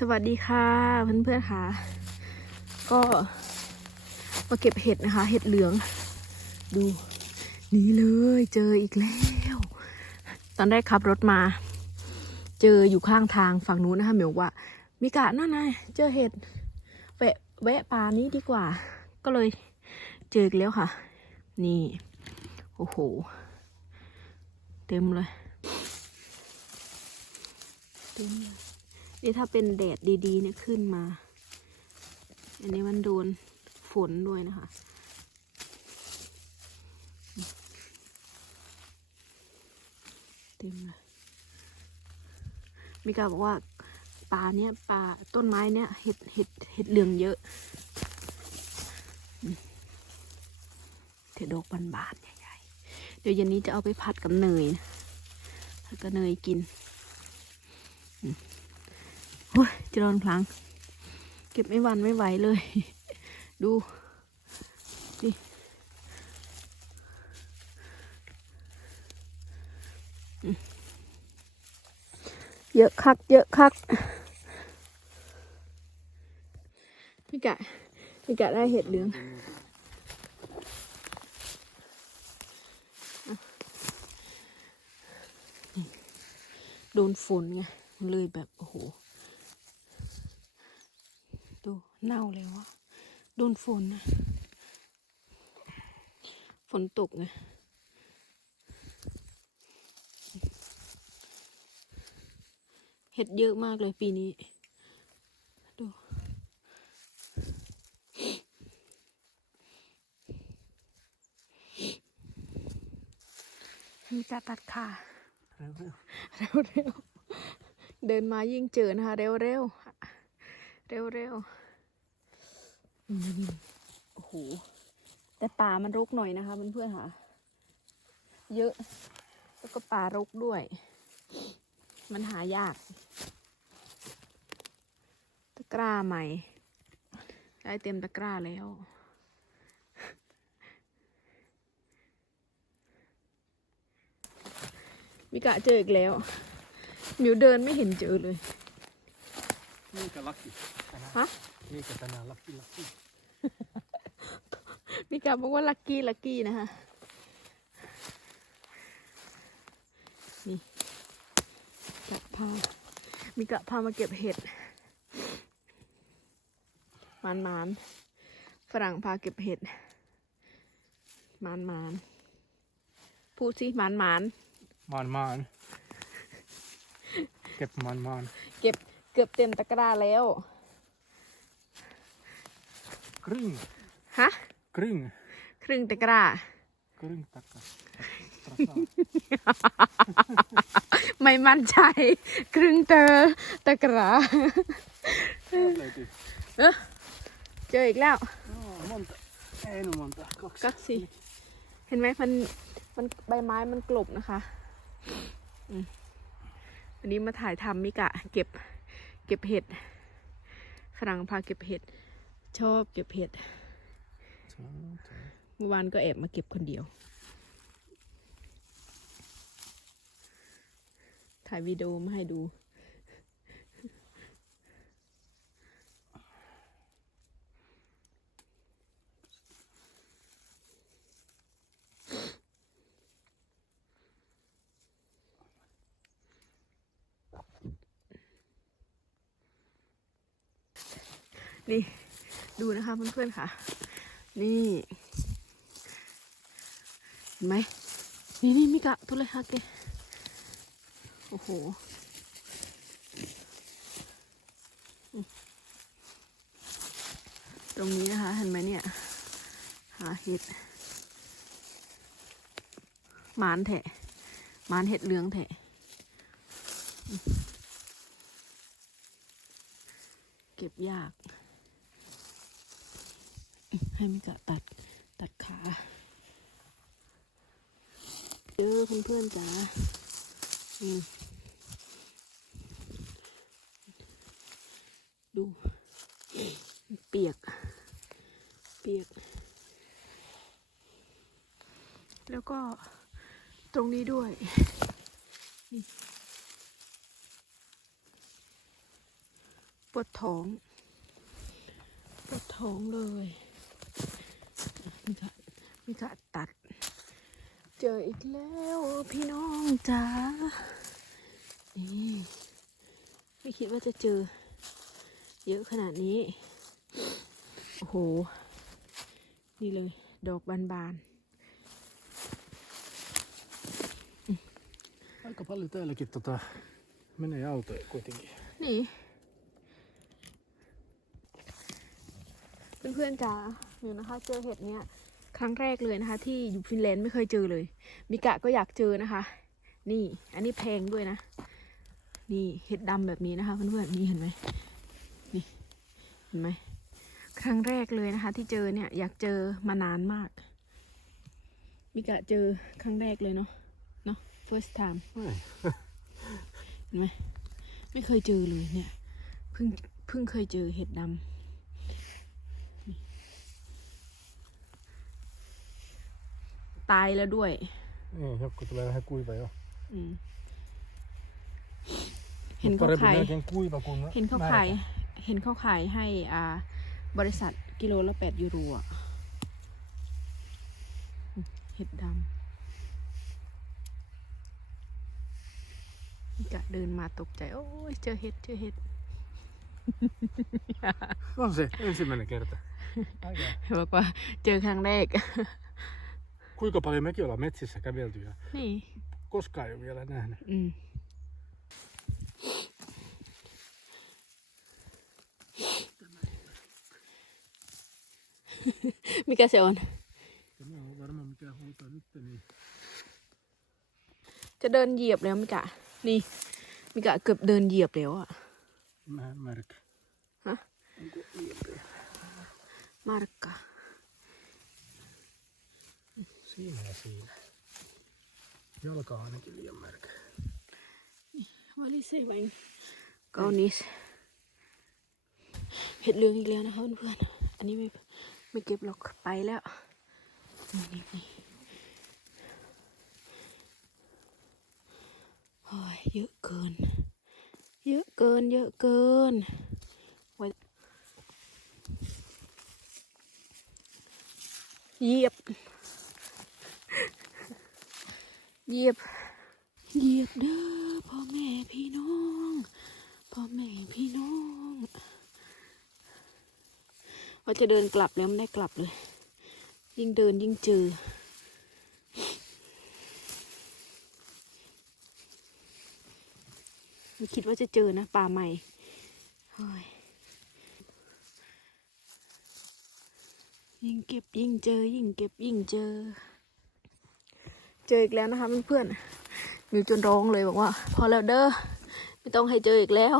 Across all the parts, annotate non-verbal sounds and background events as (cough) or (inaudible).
สวัสดีค่ะเพื่อนๆค่ะ ก็มาเก็บเห็ดนะคะ เห็ดเหลือง ดูนี่เลยเจออีกแล้ว ตอนแรกขับรถมา เจออยู่ข้างทางฝั่งนู้นนะคะเหมียวว่า มิกะนั่นไงเจอเห็ดแวะแวะป่านี้ดีกว่า ก็เลยเจออีกแล้วค่ะ นี่ โอ้โห เต็มเลยเต็มเลย นี่ถ้าเป็นแดดดีๆเนี่ยขึ้นมา อันนี้มันโดนฝนด้วยนะคะ เต็มเลยมิกาบอกว่าปลาเนี้ยปลาต้นไม้เนี้ยเห็ดเห็ดเห็ดเหลืองเยอะเห็ดดอกบานๆใหญ่ๆเดี๋ยวเย็นนี้จะเอาไปผัดกับเนยนะแล้วก็เนยกิน โอ้ยจะโดนพลัง เก็บไม่หวันไม่ไหวเลย ดูนี่เยอะคัก เยอะคักพี่กะพี่กะได้เห็ดเหลืองโดนฝนไง เลยแบบ โอ้โห เน่าเลยวะโดนฝนนะฝนตกไงเห็ดเยอะมากเลยปีนี้ ดู มีการตัดขาเร็วเร็วเร็วเดินมายิ่งเจอนะคะเร็วเร็วเร็วเร็วอืม โอ้โห แต่ป่ามันรกหน่อยนะคะเพื่อนๆค่ะ เยอะ แล้วก็ป่ารกด้วย มันหายาก ตะกร้าใหม่ ได้เต็มตะกร้าแล้วมิกะเจออีกแล้วหมิวเดินไม่เห็นเจอเลยๆนี่ก็ลักกี้ฮะ นี่ก็ตนาลักกี้ลักกี้มิกะบอกว่าลักกี้ลักกี้นะคะนี่กะพามิกะพามาเก็บเห็ดมานมานๆฝรั่งพาเก็บเห็ดมานมานๆพูดสิมานมานมานมานเก็บมานมานๆเก็บเกือบเต็มตะกร้าแล้ว ครึ่งฮะครึ่งครึ่งตะกร้าครึ่งตักกะตระสาไม่มั่นใจ ครึ่งเตอตะกร้าอะไรดิเออเจออีกแล้วอ๋อมันตะเอ็นมันตะกักกักสิเห็นไหมมันมันใบไม้มันกลบนะคะอืมวันนี้มาถ่ายทำมิกะ เก็บ เก็บเห็ดฝรั่งพาเก็บเห็ด ชอบเก็บเห็ดเมื่อวานก็แอบมาเก็บคนเดียว ถ่ายวิดีโอมาให้ดูนี่ ดูนะคะเพื่อนๆค่ะ นี่เห็นไหมนี่นี่มิกะทุเลยฮะเกโอ้โหตรงนี้นะคะเห็นไหมเนี่ย หาเห็ดมานแถะมานเห็ดเหลืองแถะเก็บยาก ให้มิกะตัดตัดขาเจอเพื่อนๆจ๋าดู เปียก เปียก แล้วก็ตรงนี้ด้วยนี่ปวดท้อง ปวดท้องเลย มีกะตัด เจออีกแล้วพี่น้องจ๋านี่ไม่คิดว่าจะเจอ เยอะขนาดนี้ โอ้โห นี่เลย ดอกบาน Aika paljon täälläkin tota, menee autoja kuitenkin. ๆนี่เพื่อนๆจ๋าหนูนะคะ เจอเห็ดเนี้ย ครั้งแรกเลยนะคะ ที่อยู่ฟินแลนด์ไม่เคยเจอเลย มิกะก็อยากเจอนะคะ นี่ อันนี้แพงด้วยนะ นี่เห็ดดำแบบนี้นะคะเพื่อนๆนี่เห็นไหมนี่เห็นไหมครั้งแรกเลยนะคะ ที่เจอเนี่ยอยากเจอมานานมาก มิกะเจอครั้งแรกเลยเนาะเนาะ first time Nej. เห็นไหมไม่เคยเจอเลยเนี่ยเพิ่งเพิ่งเคยเจอเห็ดดำ ตายแล้วด้วย Niin, joku tulee vähän kuiva jo. อืม เห็น Mut เขา parempi ขาย melkein kuiva kuin เห็นเขา märkä. ขายเห็นเขาขายให้อ่า บริษัทกิโลละแปดยูโรอะอืมเห็ดดำนี่กะเดินมาตกใจ โอ้ยเจอเห็ดเจอเห็ด On se ensimmäinen kerta. Aika. บอกว่าเจอครั้งแรก Kuinka paljon mekin ollaan metsissä kävelty ja นี่ koskaan ei ole vielä nähnyt. อืม (laughs) Mikä se on? Tämä on varmaan mikä huutaa nyt, niin จะเดินเหยียบแล้วมิกะ นี่ มิกะเกือบเดินเหยียบแล้วอะ vähän märkä. Häh? Onko liian มารกะ Siinä ja siinä. Jalka on ainakin liian märkä. วลิเซไว้กานิสเห็ดเหลืองอีกแล้วนะคะเพื่อนๆอันนี้ไม่ไม่เก็บหรอกไปแล้วนี่นี่โอ้ยเยอะเกิน เยอะเกิน เยอะเกินไว้เหยียบ เหยียบเหยียบเด้อพ่อแม่พี่น้องพ่อแม่พี่น้องว่าจะเดินกลับแล้วไม่ได้กลับเลย ยิ่งเดินยิ่งเจอไม่คิดว่าจะเจอนะป่าใหม่เฮ้ยยิ่งเก็บยิ่งเจอ ยิ่งเก็บยิ่งเจอ เจออีกแล้วนะคะเพื่อนๆมิวจนร้องเลยบอกว่า พอแล้วเด้อไม่ต้องให้เจออีกแล้ว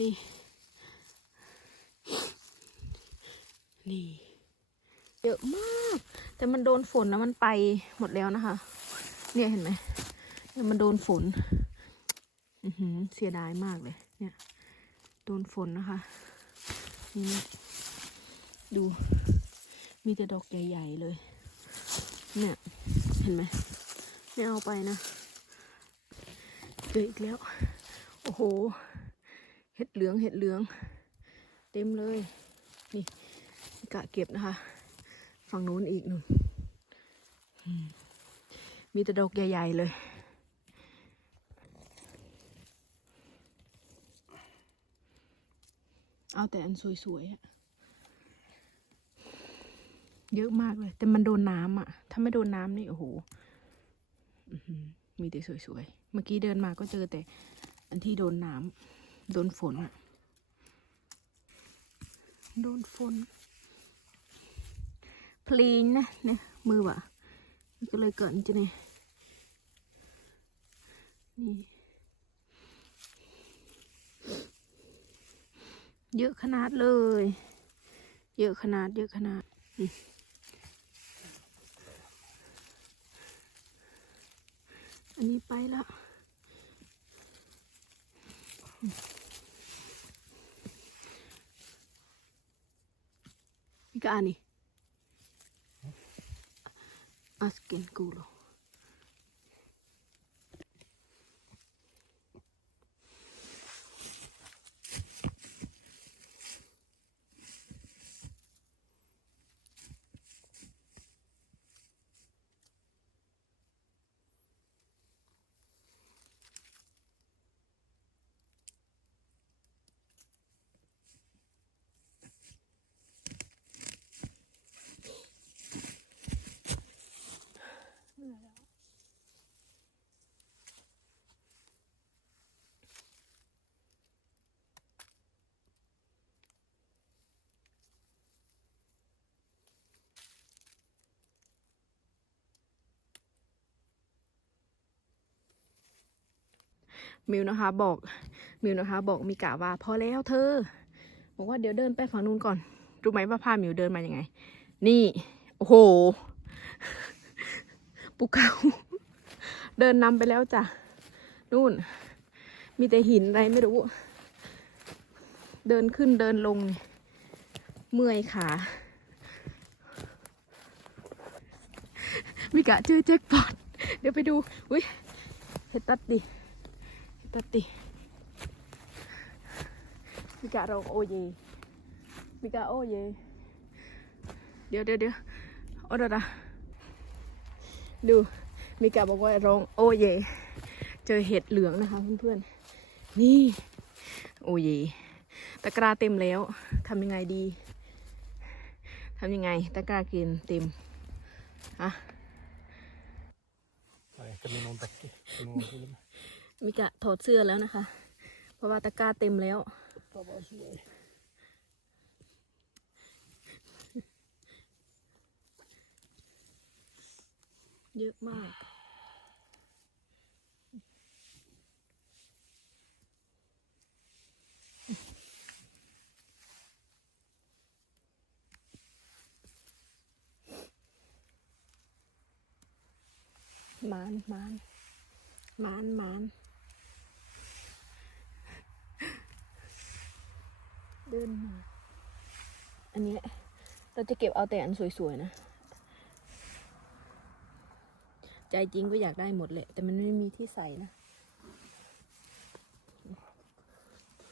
นี่ นี่ เยอะมาก แต่มันโดนฝนนะมันไปหมดแล้วนะคะ เนี่ยเห็นไหมเนี่ยมันโดนฝนอือหือเสียดายมากเลย เนี่ย โดนฝนนะคะ นี่นะดู มีแต่ดอกใหญ่ ๆ เลย เนี่ย เห็นไหมไม่เอาไปนะเจออีกแล้ว โอ้โห เห็ดเหลืองเห็ดเหลือง เต็มเลย นี่กะเก็บนะคะ ฝั่งนู้นอีกหนึ่งมมีแต่ดอกใหญ่ ๆ เลยเอาแต่อันสวยๆอะ เยอะมากเลย แต่มันโดนน้ำอะ ถ้าไม่โดนน้ำนี่โอ้โหมีแต่สวยๆ เมื่อกี้เดินมาก็เจอแต่ อันที่โดนน้ำโดนฝนอะ โดนฝนพลีนนะเนี่ยมือว่ะก็เลยเกิดจะเนี่ยนี่เยอะขนาดเลย เยอะขนาด เยอะขนาด อันนี้ไปแล้วมิกานี่ asken kuuluu. มิวนะคะบอกมิวนะคะ บอกมิกาว่าพอแล้วเธอ บอกว่าเดี๋ยวเดินไปฝั่งนู้นก่อน รู้ไหมว่าพามิวเดินมาอยังไง นี่ โอ้โหปุกเกาเดินนำไปแล้วจ้ะนู่น มีแต่หินอะไรไม่รู้ เดินขึ้นเดินลงเนี่ยเมื่อยขามิกะเจอแจ็คพอตเดี๋ยวไปดูอุ้ยเฮตัดดิ ตัดดิมิกะร้องโอเยมิกะโอเยเดี๋ยวเดี๋ยวเดี๋ยวโอ้ดาดาดูมิกะบอกว่าร้องโอเยเจอเห็ดเหลืองนะคะเพื่อนๆ นี่ โอเยตะกร้าเต็มแล้วทำยังไงดีทำยังไงตะกร้ากินเต็มอะไปกันนอนตะกี้นอนที่ไหน มิกะถอดเสื้อแล้วนะคะ เพราะว่าตะกร้าเต็มแล้ว Ottaa vaan syöjä. เยอะมากมานมานมานมาน เดินมาอันนี้เราจะเก็บเอาแต่อันสวยๆนะ ใจจริงก็อยากได้หมดแหละ แต่มันไม่มีที่ใส่นะ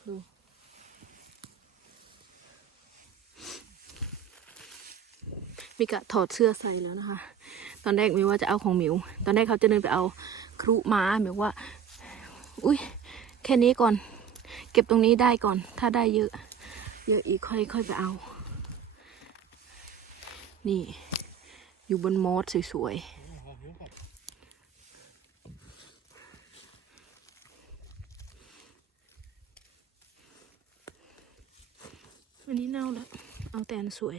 ดู มิกะถอดเสื้อใส่แล้วนะคะ ตอนแรกมิวว่าจะเอาของมิว ตอนแรกเขาจะเดินไปเอาครุม้ามิวว่า อุ้ยแค่นี้ก่อน เก็บตรงนี้ได้ก่อน ถ้าได้เยอะ เยอะอีกค่อยค่อยไปเอา นี่ อยู่บนมอสสวยๆอันนี้เน่าแล้ว เอาแต่อันสวย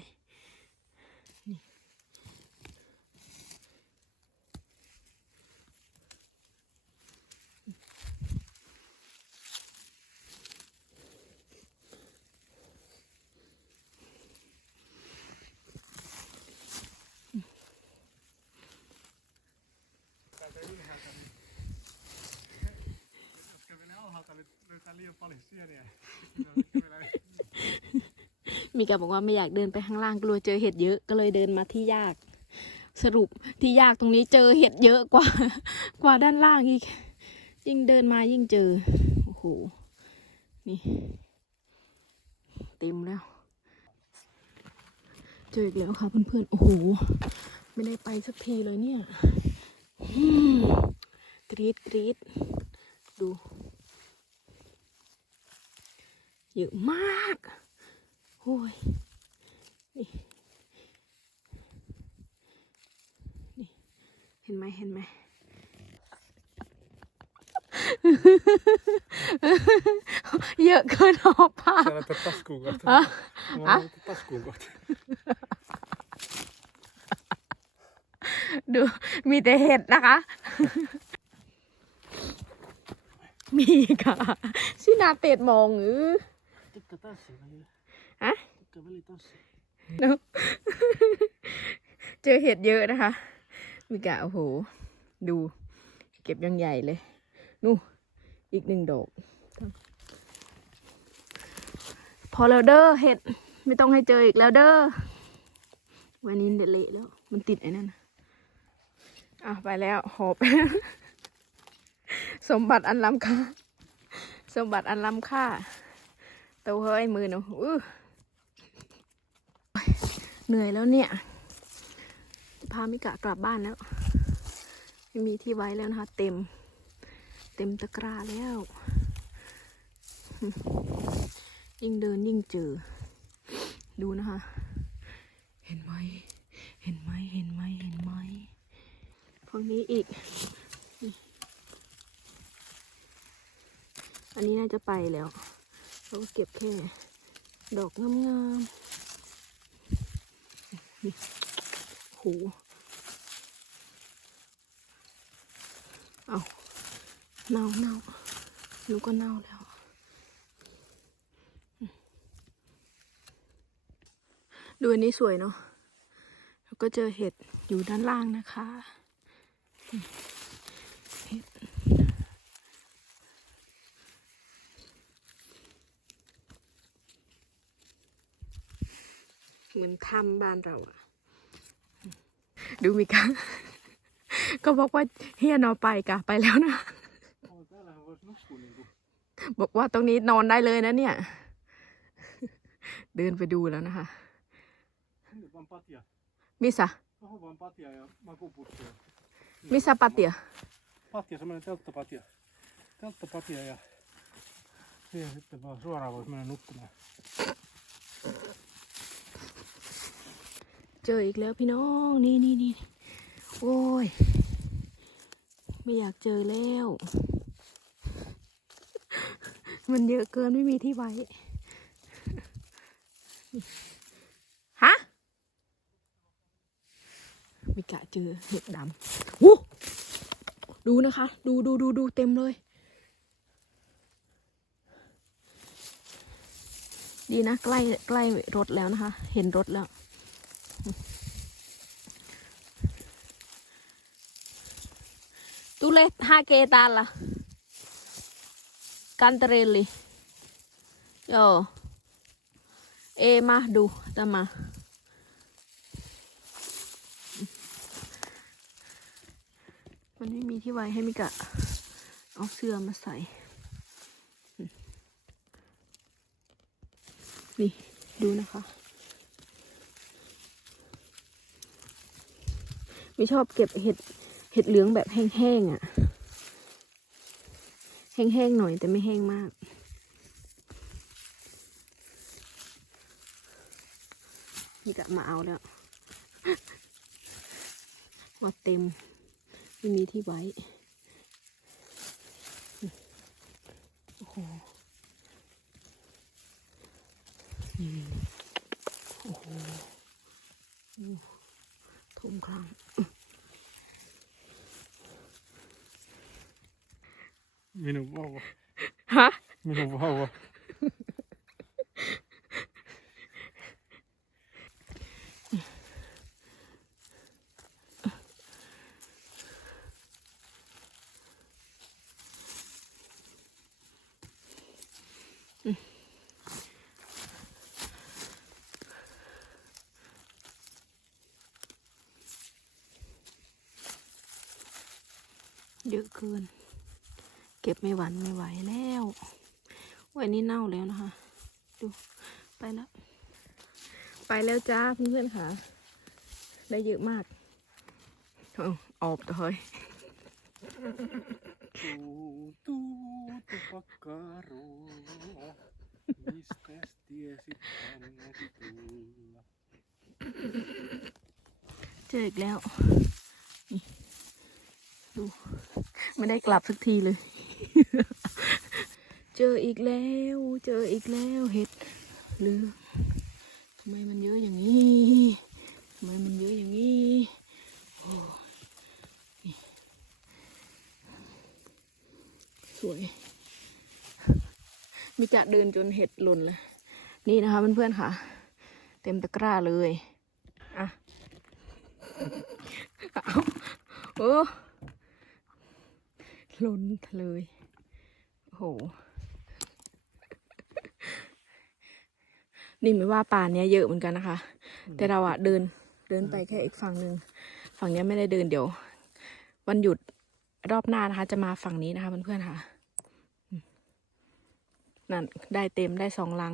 niin löytää liian paljon sieniä. Sitten kävelee มีกาบอกว่าไม่อยากเดินไปข้างล่างกลัวเจอเห็ดเยอะก็เลยเดินมาที่ยาก สรุปที่ยากตรงนี้เจอเห็ดเยอะกว่า กว่าด้านล่างอีก ยิ่งเดินมายิ่งเจอโอ้โหนี่เต็มแล้ว เจออีกแล้วค่ะเพื่อนๆโอ้โหไม่ได้ไปสักทีเลยเนี่ยกรีดกรีดดู เยอะมากโอ้ยนี่นี่เห็นไหมเห็นไหมเยอะเกินออกภาพ Sä laitat taskuun kohta. Ah. Mä Ah. laitan taskuun kohta. ดูมีแต่เห็ดนะคะ มีค่ะชินาเตดมองอือ Tikka tässä välillä. Häh? Tikka väli tässä. เนอะเจอเห็ดเยอะนะคะ มีกะโอ้โห ดู เก็บยังใหญ่เลย นู่นอีกหนึ่งดอก พอแล้วเด้อเห็ด ไม่ต้องให้เจออีกแล้วเด้อ วันนี้เดยวเละแล้ว มันติดไอ้นั่นน่ะอะไปแล้วหอบ สมบัติอันล้ำค่า สมบัติอันล้ำค่าเตัวเฮ้ยมือหนูเหนื่อยแล้วเนี่ย พามิกะกลับบ้านแล้ว ไม่มีที่ไว้แล้วนะคะ เต็ม เต็มตะกร้าแล้ว ยิ่งเดินยิ่งเจอ ดูนะคะ เห็นไหม เห็นไหม เห็นไหม เห็นไหมฝั่งนี้อีก อันนี้น่าจะไปแล้ว เราก็เก็บแค่ดอกงามๆโหเอาเน่าเน่าลูกก็เน่าแล้วดูอันนี้สวยเนาะแล้วก็เจอเห็ดอยู่ด้านล่างนะคะเห็ด เหมือนถ้ำบ้านเราอะดูมิกาก็บอกว่าเฮียนเอาไปกะไปแล้วนะ Oh, täällähän voisi nukkua niinku. บอกว่าตรงนี้นอนได้เลยนะเนี่ย เดินไปดูแล้วนะคะ Sinne vaan patja. มิสะ Tuohon vaan patja ja makuputkea. มิสะปาเตีย Patja, semmoinen telttapatja. Telttapatja ja siihen sitten vaan suoraan voisi mennä nukkumaan. เจออีกแล้วพี่น้องนี่นี่นี่โอ้ย ไม่อยากเจอแล้ว มันเยอะเกินไม่มีที่ไว้ ฮะมิกะเจอเห็ดดำวู้ดูนะคะ ดูดูดูดูเต็มเลย ดีนะ ใกล้ใกล้รถแล้วนะคะ เห็นรถแล้ว Tu le hakee täällä kantarelli. Joo. Ei mahdu tämä. m มันไม่มีที่ไว้ให้มิกะเอาเสื้อมาใส่นี่ดูนะคะไม่ชอบเก็บเห็ดเห็ดเหลืองแบบแห้งๆอะ แห้งๆหน่อยแต่ไม่แห้งมากนี่กะมาเอาแล้วว่าเต็ม ไม่มีที่ไว้ โอ้โหโอ้โหทุ่มครั้ง Minun vauva. ฮะ Minun vauva. เยอะเกินเก็บไม่หวันไม่ไหวแล้ววันนี้เน่าแล้วนะคะ ดู ไปแล้ว ไปแล้วจ้าเพื่อนๆค่ะ ได้เยอะมากเอาออกเถอะ Tuutu pakkaroa. Mistäs tiesit tännekin tulla? เจออีกแล้วนี่ดู ไม่ได้กลับสักทีเลย เจออีกแล้ว เจออีกแล้วเห็ดเหลืองทำไมมันเยอะอย่างนี้ทำไมมันเยอะอย่างนี้โอ้สวยมีกะเดินจนเห็ดหล่นเลยนี่นะคะเพื่อนๆค่ะ เต็มตะกร้าเลยอะเอาโอ้ล้นเลยโอ้โห นี่ไม่ว่าป่าเนี้ยเยอะเหมือนกันนะคะ แต่เราอะเดินเดินไปแค่อีกฝั่งหนึ่งฝั่งเนี้ยไม่ได้เดินเดี๋ยว วันหยุดรอบหน้านะคะ จะมาฝั่งนี้นะคะเพื่อนๆค่ะอืมนั่นได้เต็มได้สองลัง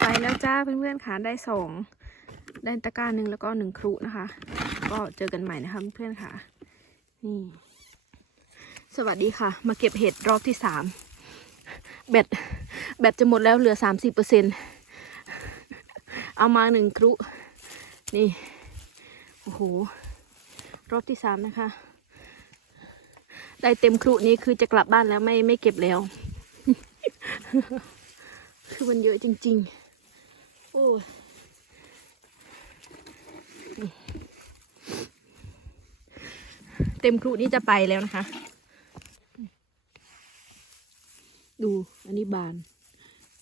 ไปแล้วจ้าเพื่อนๆค่ะได้สองได้ตะกร้าหนึ่งแล้วก็หนึ่งครุนะคะ ก็เจอกันใหม่นะคะเพื่อนๆค่ะนี่สวัสดีค่ะ มาเก็บเห็ดรอบที่สาม แบตแบตจะหมดแล้วเหลือสามสิบเปอร์เซ็นเอามาหนึ่งครุ นี่ โอ้โห รอบที่สามนะคะ ได้เต็มครุนี้คือจะกลับบ้านแล้วไม่ไม่เก็บแล้ว คือมันเยอะจริง ๆ โอ้เต็มครุนี่จะไปแล้วนะคะ ดูอันนี้บาน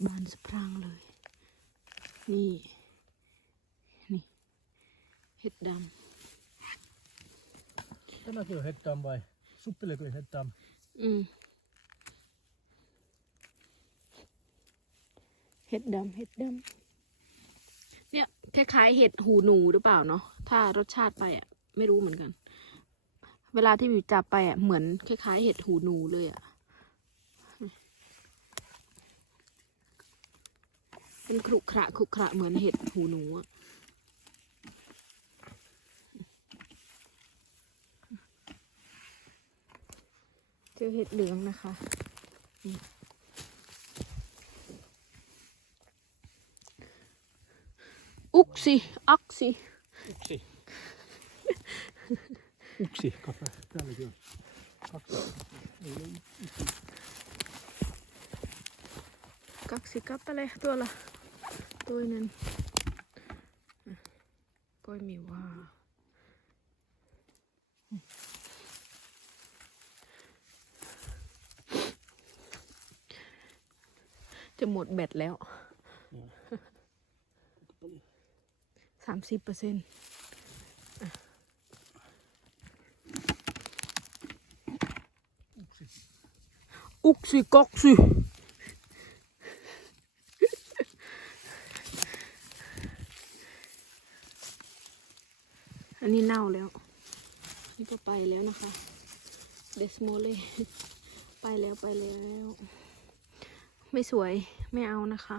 บานสะพรั่งเลย นี่ นี่เห็ดด Tämä kyllä hettään vai? Suppileko hettään? ำอืมเห็ดดำเห็ดดำเนี่ยคล้ายๆเห็ดหูหนูหรือเปล่าเนาะถ้ารสชาติไปอะ ไม่รู้เหมือนกัน เวลาที่วิวจับไปอะเหมือนคล้ายๆเห็ดหูหนูเลยอะ เป็นขรุขระขรุขระเหมือนเห็ดหูหนูอะเจอเห็ดเหลืองนะคะนี่อุกสิอักสิ Uksi. Uksi, kappe. Täälläkin on. Kaksi. Ei ole yksi. กักสิกัปปะเลยตัวละตัวหนึงอะปล่อ ยมีว่าจะหมดแบตแล้วสามสิบเปอร์เซ็นต์อุกสิกอกสิอันนี้เน่าแล้วนี่ก็ไปแล้วนะคะเดสโมเลไปแล้วไปแล้ว ไม่สวยไม่เอานะคะ